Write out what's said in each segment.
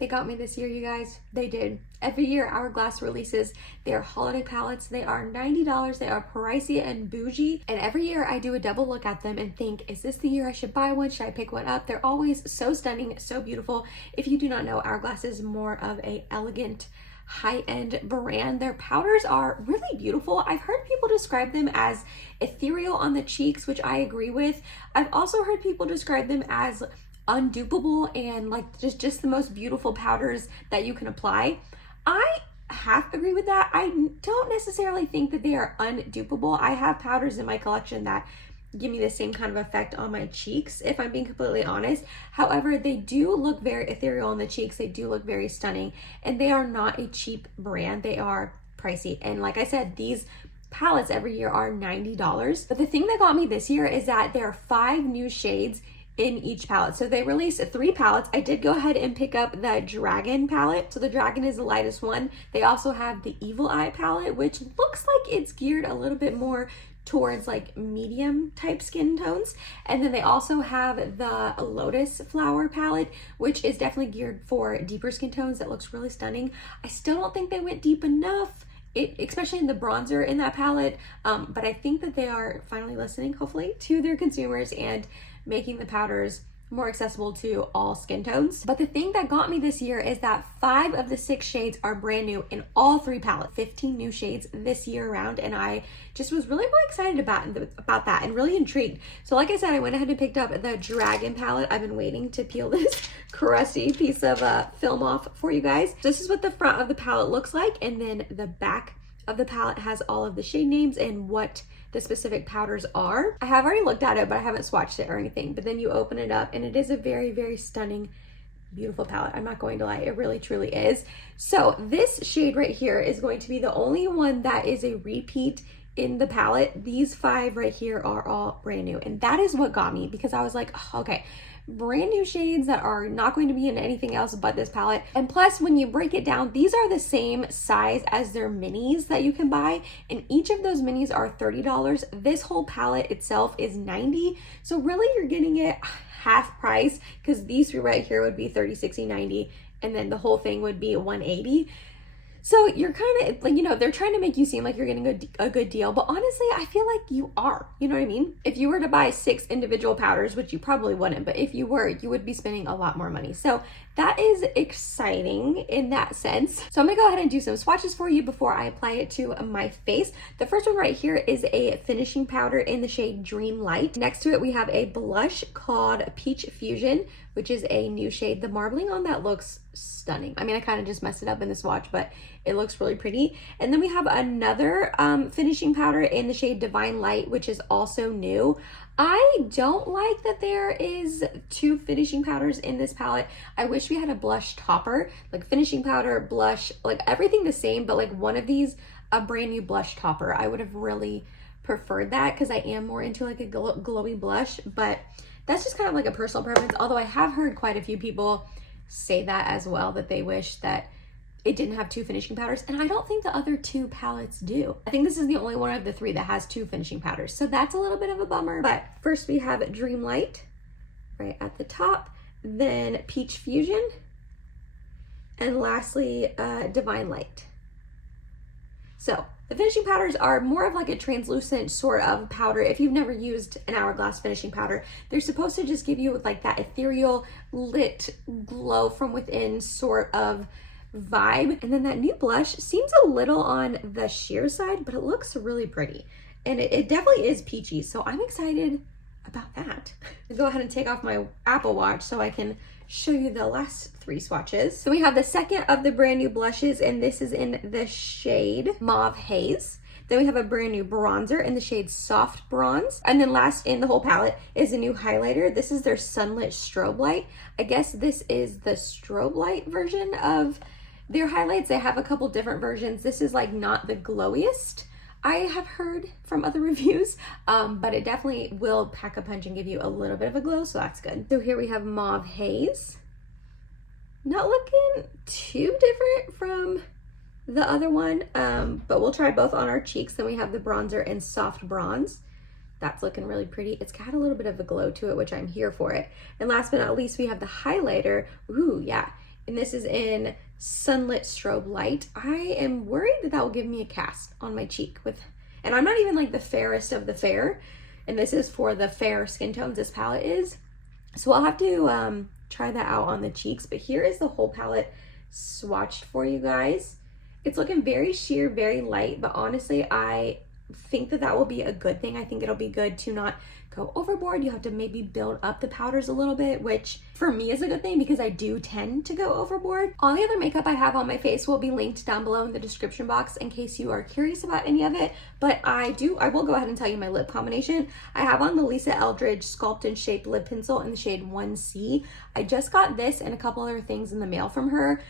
They got me this year, you guys. They did. Every year, Hourglass releases their holiday palettes. They are $90. They are pricey and bougie. And every year, I do a double look at them and think, is this the year I should buy one? Should I pick one up? They're always so stunning, so beautiful. If you do not know, Hourglass is more of a elegant, high-end brand. Their powders are really beautiful. I've heard people describe them as ethereal on the cheeks, which I agree with. I've also heard people describe them as undupable and like just the most beautiful powders that you can apply. I half agree with that. I don't necessarily think that they are undupable. I have powders in my collection that give me the same kind of effect on my cheeks, if I'm being completely honest. However, they do look very ethereal on the cheeks. They do look very stunning, and they are not a cheap brand. They are pricey. And like I said, these palettes every year are $90. But the thing that got me this year is that there are 5 new shades in each palette. So they released 3 palettes. I did go ahead and pick up the Dragon palette. So the Dragon is the lightest one. They also have the Evil Eye palette, which looks like it's geared a little bit more towards like medium type skin tones. And then they also have the Lotus Flower palette, which is definitely geared for deeper skin tones. That looks really stunning. I still don't think they went deep enough, especially in the bronzer in that palette. But I think that they are finally listening, hopefully, to their consumers and making the powders more accessible to all skin tones. But the thing that got me this year is that 5 of the 6 shades are brand new in all 3 palettes. 15 new shades this year around, and I just was really excited about that and really intrigued. So like I said, I went ahead and picked up the Dragon palette. I've been waiting to peel this crusty piece of film off for you guys. This is what the front of the palette looks like, and then the back of the palette has all of the shade names and what the specific powders are. I have already looked at it, but I haven't swatched it or anything. But then you open it up and it is a very stunning, beautiful palette. I'm not going to lie, it really truly is. So this shade right here is going to be the only one that is a repeat in the palette. These 5 right here are all brand new. And that is what got me, because I was like, oh, okay, brand new shades that are not going to be in anything else but this palette. And plus, when you break it down, these are the same size as their minis that you can buy, and each of those minis are $30. This whole palette itself is $90. So really you're getting it half price, because these 3 right here would be $30, $60, $90, and then the whole thing would be $180. So you're kind of like, you know, they're trying to make you seem like you're getting a good deal, but honestly, I feel like you are, you know what I mean? If you were to buy 6 individual powders, which you probably wouldn't, but if you were, you would be spending a lot more money. So that is exciting in that sense. So I'm gonna go ahead and do some swatches for you before I apply it to my face. The first one right here is a finishing powder in the shade Dream Light. Next to it, we have a blush called Peach Fusion, which is a new shade. The marbling on that looks stunning. I mean, I kind of just messed it up in the swatch, but it looks really pretty. And then we have another finishing powder in the shade Divine Light, which is also new. I don't like that there is 2 finishing powders in this palette. I wish we had a blush topper, like finishing powder, blush, like everything the same, but like one of these, a brand new blush topper. I would have really preferred that, because I am more into like a glowy blush, but that's just kind of like a personal preference. Although I have heard quite a few people say that as well, that they wish that it didn't have 2 finishing powders, and I don't think the other 2 palettes do. I think this is the only one of the 3 that has 2 finishing powders, so that's a little bit of a bummer. But first we have Dream Light right at the top, then Peach Fusion, and lastly Divine Light. So the finishing powders are more of like a translucent sort of powder. If you've never used an Hourglass finishing powder, they're supposed to just give you like that ethereal, lit, glow from within sort of vibe. And then that new blush seems a little on the sheer side, but it looks really pretty. And it definitely is peachy, so I'm excited about that. I'll go ahead and take off my Apple Watch so I can show you the last 3 swatches. So we have the second of the brand new blushes, and this is in the shade Mauve Haze. Then we have a brand new bronzer in the shade Soft Bronze. And then last in the whole palette is a new highlighter. This is their Sunlit Strobe Light. I guess this is the strobe light version of their highlights. They have a couple different versions. This is like not the glowiest, I have heard from other reviews, but it definitely will pack a punch and give you a little bit of a glow, so that's good. So here we have Mauve Haze. Not looking too different from the other one, but we'll try both on our cheeks. Then we have the bronzer in Soft Bronze. That's looking really pretty. It's got a little bit of a glow to it, which I'm here for it. And last but not least, we have the highlighter. Ooh, yeah. and this is in Sunlit Strobe Light. I am worried that that will give me a cast on my cheek and I'm not even like the fairest of the fair, and this is for the fair skin tones, this palette is. So I'll have to try that out on the cheeks, but here is the whole palette swatched for you guys. It's looking very sheer, very light, but honestly, I think that that will be a good thing. I think it'll be good to not go overboard. You have to maybe build up the powders a little bit, which for me is a good thing because I do tend to go overboard. All the other makeup I have on my face will be linked down below in the description box in case you are curious about any of it. But I will go ahead and tell you my lip combination. I have on the Lisa Eldridge Sculpt and Shape Lip Pencil in the shade 1C. I just got this and a couple other things in the mail from her.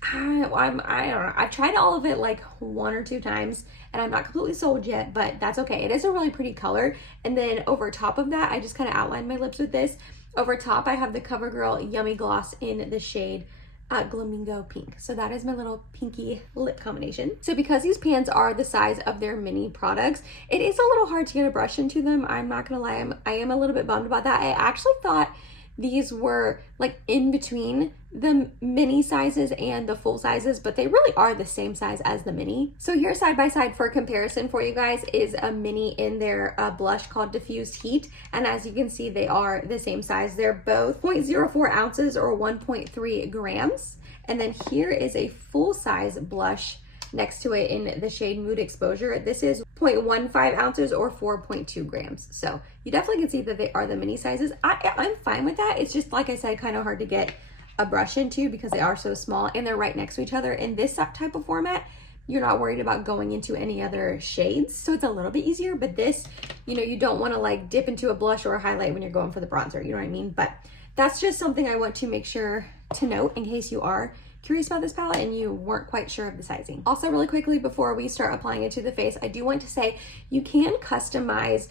I don't know. I've tried all of it like 1 or 2 times and I'm not completely sold yet, but that's okay. It is a really pretty color. And then over top of that, I just kind of outlined my lips with this. Over top, I have the CoverGirl Yummy Gloss in the shade Glamingo Pink. So that is my little pinky lip combination. So because these pans are the size of their mini products, it is a little hard to get a brush into them. I'm not gonna lie, I am a little bit bummed about that. I actually thought these were like in between the mini sizes and the full sizes, but they really are the same size as the mini. So here side by side for comparison for you guys is a mini in their blush called Diffused Heat. And as you can see, they are the same size. They're both 0.04 ounces or 1.3 grams. And then here is a full size blush next to it in the shade Mood Exposure. This is 0.15 ounces or 4.2 grams. So you definitely can see that they are the mini sizes. I'm fine with that. It's just, like I said, kind of hard to get a brush into because they are so small and they're right next to each other. In this type of format, you're not worried about going into any other shades. So it's a little bit easier, but this, you know, you don't want to like dip into a blush or a highlight when you're going for the bronzer, you know what I mean? But that's just something I want to make sure to note in case you are curious about this palette and you weren't quite sure of the sizing. Also, really quickly before we start applying it to the face, I do want to say you can customize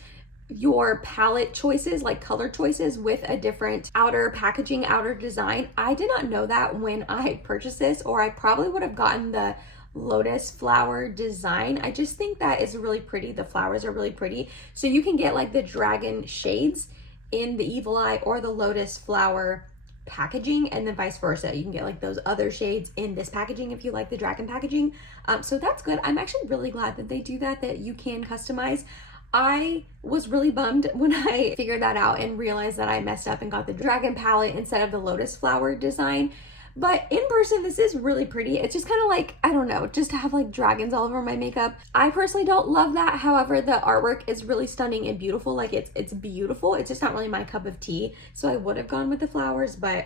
your palette choices, like color choices, with a different outer packaging, outer design. I did not know that when I purchased this, or I probably would have gotten the lotus flower design. I just think that is really pretty. The flowers are really pretty. So you can get like the dragon shades in the Evil Eye or the lotus flower packaging, and then vice versa. You can get like those other shades in this packaging if you like the dragon packaging. So that's good. I'm actually really glad that they do that you can customize. I was really bummed when I figured that out and realized that I messed up and got the dragon palette instead of the lotus flower design. But in person, this is really pretty. It's just kind of like, I don't know, just to have like dragons all over my makeup. I personally don't love that. However, the artwork is really stunning and beautiful. Like it's beautiful. It's just not really my cup of tea. So I would have gone with the flowers, but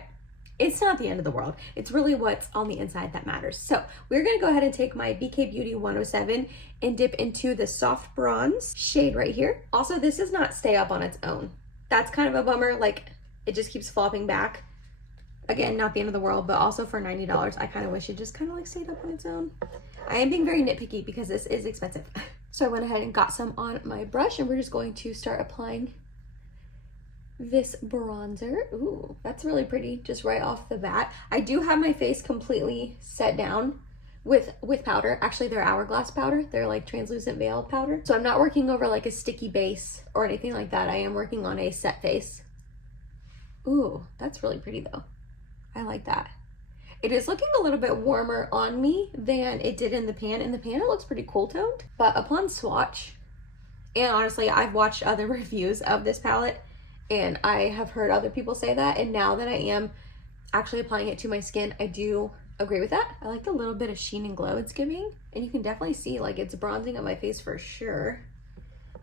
it's not the end of the world. It's really what's on the inside that matters. So we're gonna go ahead and take my BK Beauty 107 and dip into the soft bronze shade right here. Also, this does not stay up on its own. That's kind of a bummer. Like it just keeps flopping back. Again, not the end of the world, but also for $90, I kind of wish it just kind of like stayed up on its own. I am being very nitpicky because this is expensive. So I went ahead and got some on my brush, and we're just going to start applying this bronzer. Ooh, that's really pretty, just right off the bat. I do have my face completely set down with powder. Actually, they're Hourglass powder. They're like translucent veil powder. So I'm not working over like a sticky base or anything like that. I am working on a set face. Ooh, that's really pretty though. I like that. It is looking a little bit warmer on me than it did in the pan. In the pan, it looks pretty cool toned, but upon swatch, and honestly, I've watched other reviews of this palette and I have heard other people say that, and now that I am actually applying it to my skin, I do agree with that. I like the little bit of sheen and glow it's giving, and you can definitely see like it's bronzing on my face for sure.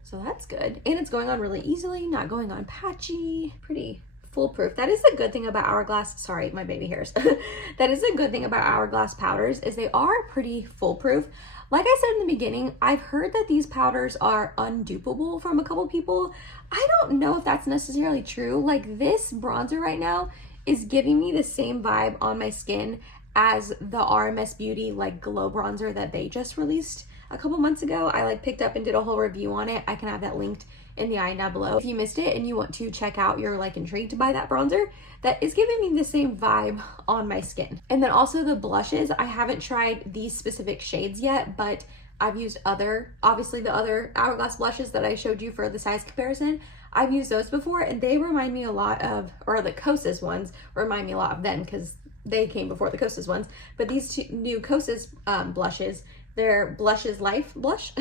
So that's good. And it's going on really easily, not going on patchy, pretty foolproof. That is the good thing about Hourglass. Sorry, my baby hairs. That is a good thing about Hourglass powders, is they are pretty foolproof. Like I said in the beginning, I've heard that these powders are undupable from a couple people. I don't know if that's necessarily true. Like this bronzer right now is giving me the same vibe on my skin as the RMS Beauty like glow bronzer that they just released a couple months ago. I like picked up and did a whole review on it. I can have that linked in the eye down below if you missed it and you want to check out, you're like intrigued by that bronzer. That is giving me the same vibe on my skin. And then also the blushes, I haven't tried these specific shades yet, but I've used obviously the other Hourglass blushes that I showed you for the size comparison. I've used those before and they remind me a lot of, or the Kosas ones remind me a lot of them, because they came before the Kosas ones, but these two new Kosas blushes, they're Blushes Life blush.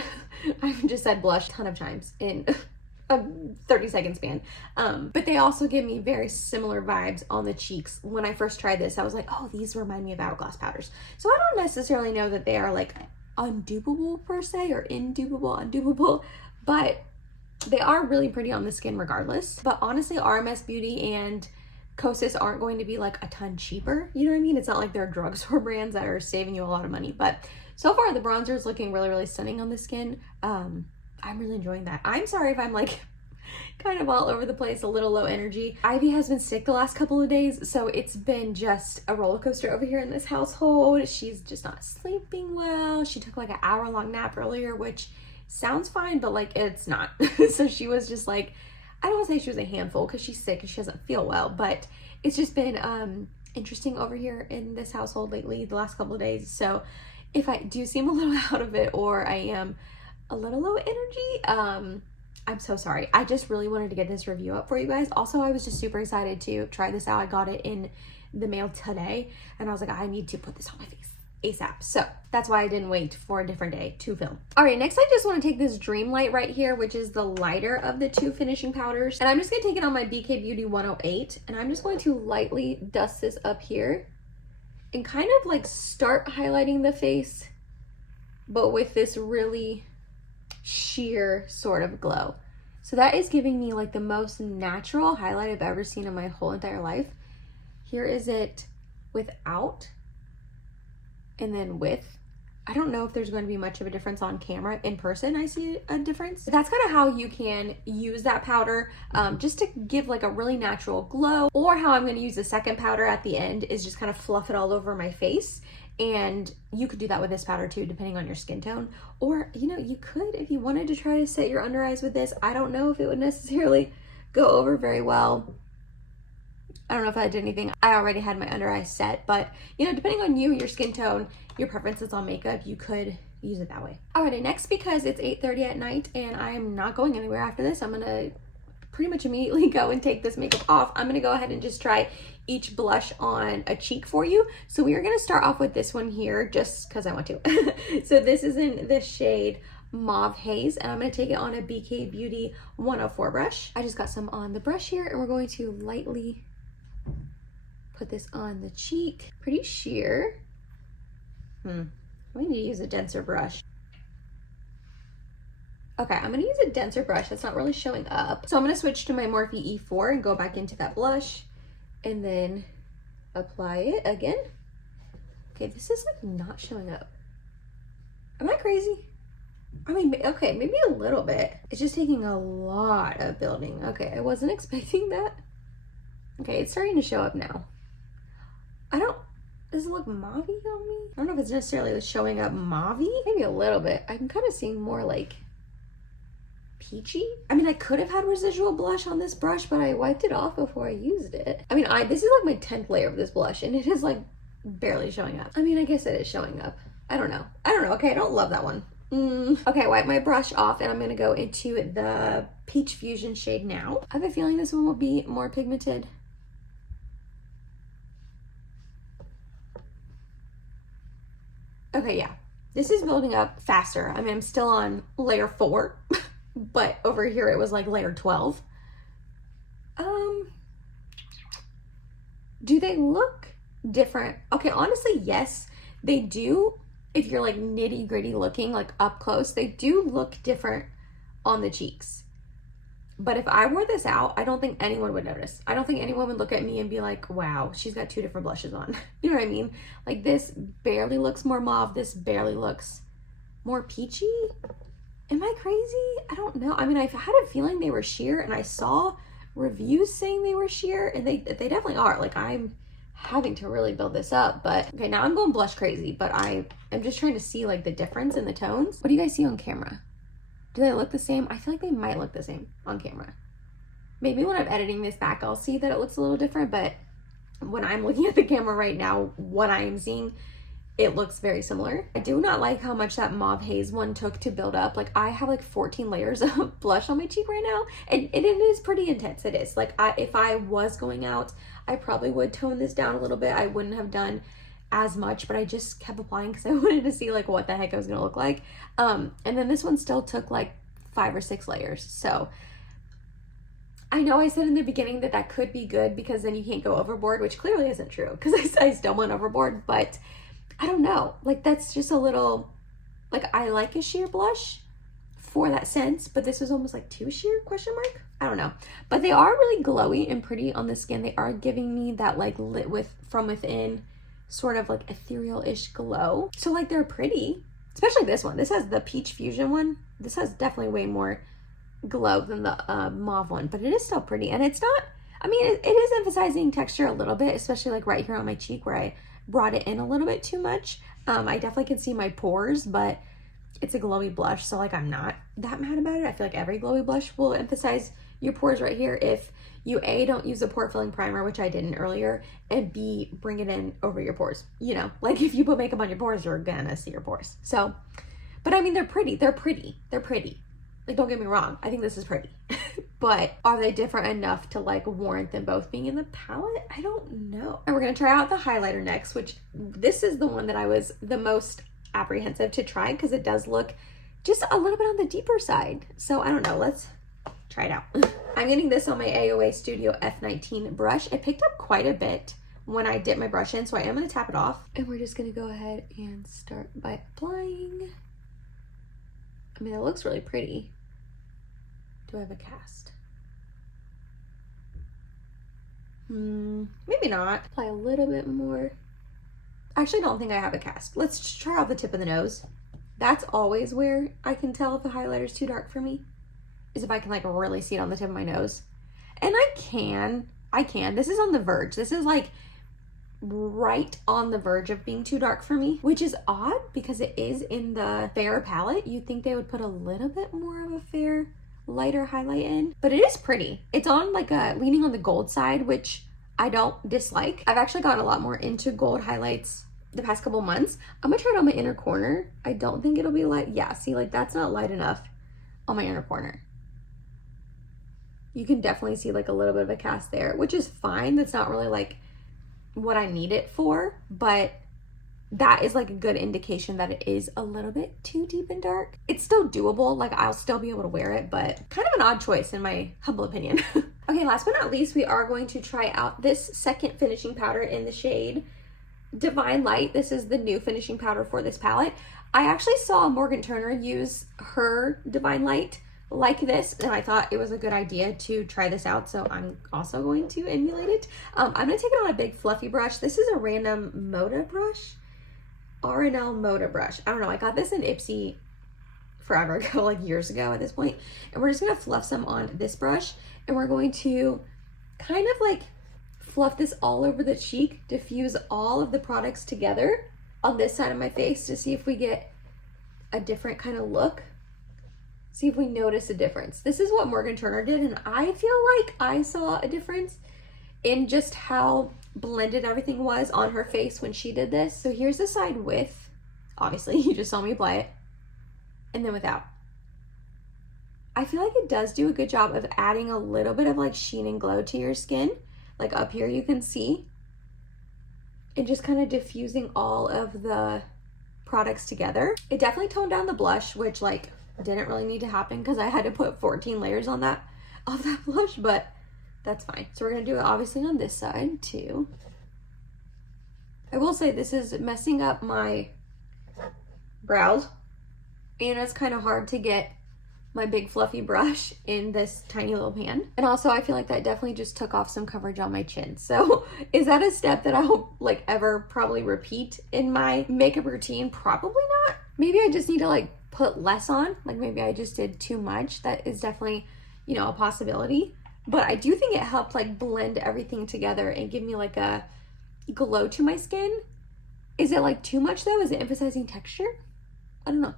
I've just said blush a ton of times in a 30-second span. But they also give me very similar vibes on the cheeks. When I first tried this, I was like, oh, these remind me of Hourglass powders. So I don't necessarily know that they are like undupable per se, or undupable, but they are really pretty on the skin regardless. But honestly, RMS Beauty and Kosas aren't going to be like a ton cheaper. You know what I mean? It's not like they're drugstore brands that are saving you a lot of money. But so far, the bronzer is looking really, really stunning on the skin. I'm really enjoying that. I'm sorry if I'm like kind of all over the place, a little low energy. Ivy has been sick the last couple of days, so it's been just a roller coaster over here in this household. She's just not sleeping well. She took like an hour-long nap earlier, which sounds fine, but like it's not. So she was just like, I don't want to say she was a handful because she's sick and she doesn't feel well, but it's just been interesting over here in this household lately, the last couple of days. So if I do seem a little out of it or I am a little low energy, I'm so sorry. I just really wanted to get this review up for you guys. Also, I was just super excited to try this out. I got it in the mail today and I was like, I need to put this on my face ASAP. So that's why I didn't wait for a different day to film. All right, next I just want to take this Dream Light right here, which is the lighter of the two finishing powders. And I'm just going to take it on my BK Beauty 108. And I'm just going to lightly dust this up here and kind of like start highlighting the face, but with this really sheer sort of glow. So that is giving me like the most natural highlight I've ever seen in my whole entire life. Here is it without and then with. I don't know if there's going to be much of a difference on camera. In person, I see a difference. That's kind of how you can use that powder, just to give like a really natural glow. Or how I'm going to use the second powder at the end is just kind of fluff it all over my face. And you could do that with this powder too, depending on your skin tone. Or, you know, you could, if you wanted to try to set your under eyes with this. I don't know if it would necessarily go over very well. I don't know if I did anything. I already had my under eyes set, but you know, depending on you, your skin tone, your preferences on makeup, you could use it that way. Alrighty, next, because it's 8:30 at night and I'm not going anywhere after this, I'm gonna pretty much immediately go and take this makeup off. I'm gonna go ahead and just try each blush on a cheek for you. So we are gonna start off with this one here just because I want to. So this is in the shade Mauve Haze, and I'm gonna take it on a BK Beauty 104 brush. I just got some on the brush here and we're going to lightly put this on the cheek. Pretty sheer. We need to use a denser brush. Okay, I'm gonna use a denser brush that's not really showing up. So I'm gonna switch to my Morphe E4 and go back into that blush and then apply it again. Okay, this is like not showing up. Am I crazy? I mean, okay, maybe a little bit. It's just taking a lot of building. Okay, I wasn't expecting that. Okay, it's starting to show up now. Does it look mauve-y on me? I don't know if it's necessarily showing up mauve-y. Maybe a little bit. I'm kind of seeing more like peachy. I mean, I could have had residual blush on this brush, but I wiped it off before I used it. I mean, this is like my 10th layer of this blush and it is like barely showing up. I mean, I guess it is showing up. I don't know. Okay, I don't love that one. Okay, wipe my brush off and I'm gonna go into the Peach Fusion shade now. I have a feeling this one will be more pigmented. Okay, yeah, this is building up faster. I mean, I'm still on layer 4, but over here it was like layer 12. Do they look different? Okay, honestly, yes, they do. If you're like nitty gritty looking, like up close, they do look different on the cheeks. But if I wore this out, I don't think anyone would notice. I don't think anyone would look at me and be like, wow, she's got 2 different blushes on. You know what I mean? Like this barely looks more mauve. This barely looks more peachy. Am I crazy? I don't know. I mean, I've had a feeling they were sheer and I saw reviews saying they were sheer and they definitely are. Like I'm having to really build this up, but okay, now I'm going blush crazy, but I'm just trying to see like the difference in the tones. What do you guys see on camera? Do they look the same? I feel like they might look the same on camera. Maybe when I'm editing this back, I'll see that it looks a little different, but when I'm looking at the camera right now, what I am seeing, it looks very similar. I do not like how much that Mauve Haze one took to build up. Like I have like 14 layers of blush on my cheek right now, and it is pretty intense. It is. Like if I was going out, I probably would tone this down a little bit. I wouldn't have done as much, but I just kept applying because I wanted to see like what the heck it was gonna look like. And then this one still took like 5 or 6 layers. So I know I said in the beginning that that could be good because then you can't go overboard, which clearly isn't true because I still went overboard, but I don't know. Like that's just a little, like I like a sheer blush for that sense, but this is almost like too sheer, question mark? I don't know. But they are really glowy and pretty on the skin. They are giving me that like lit with from within sort of like ethereal-ish glow. So like they're pretty, especially this one. This has the Peach Fusion one. This has definitely way more glow than the mauve one, but it is still pretty. And it's not, I mean, it is emphasizing texture a little bit, especially like right here on my cheek where I brought it in a little bit too much. I definitely can see my pores, but it's a glowy blush, so like I'm not that mad about it. I feel like every glowy blush will emphasize your pores right here if you A, don't use a pore filling primer, which I didn't earlier, and B, bring it in over your pores. You know, like if you put makeup on your pores, you're gonna see your pores. So, but I mean, they're pretty. Like, don't get me wrong, I think this is pretty. But are they different enough to like warrant them both being in the palette? I don't know. And we're gonna try out the highlighter next, which this is the one that I was the most apprehensive to try because it does look just a little bit on the deeper side. So I don't know, let's try it out. I'm getting this on my AOA Studio F19 brush. It picked up quite a bit when I dip my brush in, so I am gonna tap it off. And we're just gonna go ahead and start by applying. I mean, it looks really pretty. Do I have a cast? Maybe not. Apply a little bit more. I actually don't think I have a cast. Let's just try out the tip of the nose. That's always where I can tell if the highlighter's too dark for me, is if I can like really see it on the tip of my nose. And I can. This is on the verge. This is like right on the verge of being too dark for me, which is odd because it is in the fair palette. You'd think they would put a little bit more of a fair, lighter highlight in, but it is pretty. It's on like a leaning on the gold side, which I don't dislike. I've actually gotten a lot more into gold highlights the past couple months. I'm gonna try it on my inner corner. I don't think it'll be light. Yeah, see, like that's not light enough on my inner corner. You can definitely see like a little bit of a cast there, which is fine. That's not really like what I need it for, but that is like a good indication that it is a little bit too deep and dark. It's still doable, like I'll still be able to wear it, but kind of an odd choice in my humble opinion. Okay, last but not least, we are going to try out this second finishing powder in the shade Divine Light. This is the new finishing powder for this palette. I actually saw Morgan Turner use her Divine Light like this, and I thought it was a good idea to try this out, so I'm also going to emulate it. I'm gonna take it on a big fluffy brush. This is a random Moda brush, R&L Moda brush. I don't know, I got this in Ipsy forever ago, like years ago at this point, and we're just gonna fluff some on this brush, and we're going to kind of like fluff this all over the cheek, diffuse all of the products together on this side of my face to see if we get a different kind of look. See if we notice a difference. This is what Morgan Turner did, and I feel like I saw a difference in just how blended everything was on her face when she did this. So here's the side with, obviously you just saw me apply it, and then without. I feel like it does do a good job of adding a little bit of like sheen and glow to your skin. Like up here you can see, and just kind of diffusing all of the products together. It definitely toned down the blush, which like didn't really need to happen because I had to put 14 layers on that of that blush, but that's fine. So we're gonna do it obviously on this side too. I will say this is messing up my brows, and it's kind of hard to get my big fluffy brush in this tiny little pan. And also I feel like that definitely just took off some coverage on my chin. So is that a step that I'll like ever probably repeat in my makeup routine? Probably not. Maybe I just need to like put less on, like maybe I just did too much. That is definitely, you know, a possibility, but I do think it helped like blend everything together and give me like a glow to my skin. Is it like too much though? Is it emphasizing texture? I don't know,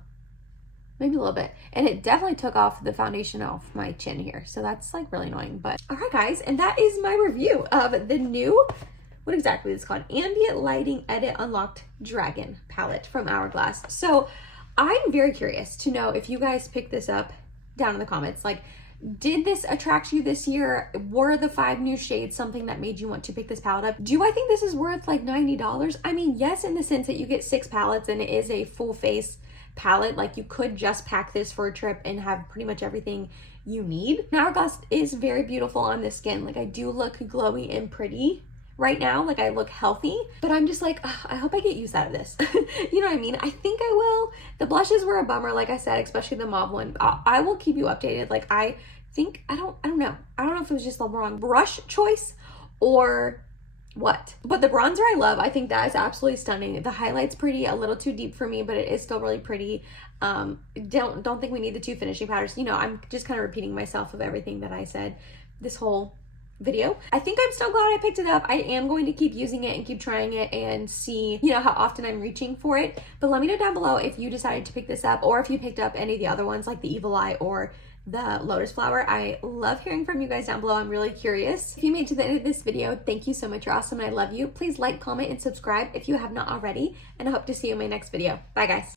maybe a little bit. And it definitely took off the foundation off my chin here, so that's like really annoying. But all right guys, and that is my review of the new, what exactly is it called, Ambient Lighting Edit Unlocked Dragon palette from Hourglass. So I'm very curious to know if you guys pick this up down in the comments. Like, Did this attract you this year? Were the 5 new shades something that made you want to pick this palette up? Do I think this is worth like $90? I mean, yes, in the sense that you get 6 palettes and it is a full face palette. Like you could just pack this for a trip and have pretty much everything you need. Hourglass is very beautiful on the skin. Like I do look glowy and pretty right now, like I look healthy, but I'm just like, I hope I get use out of this. You know what I mean? I think I will. The blushes were a bummer, like I said, especially the mauve one. I will keep you updated. Like I think, I don't know. I don't know if it was just the wrong brush choice or what. But the bronzer I love. I think that is absolutely stunning. The highlight's pretty, a little too deep for me, but it is still really pretty. Don't think we need the 2 finishing powders. You know, I'm just kind of repeating myself of everything that I said this whole video. I think I'm still glad I picked it up. I am going to keep using it and keep trying it and see, you know, how often I'm reaching for it. But let me know down below if you decided to pick this up or if you picked up any of the other ones like the Evil Eye or the Lotus Flower. I love hearing from you guys down below. I'm really curious. If you made it to the end of this video, thank you so much. You're awesome and I love you. Please like, comment, and subscribe if you have not already. And I hope to see you in my next video. Bye guys.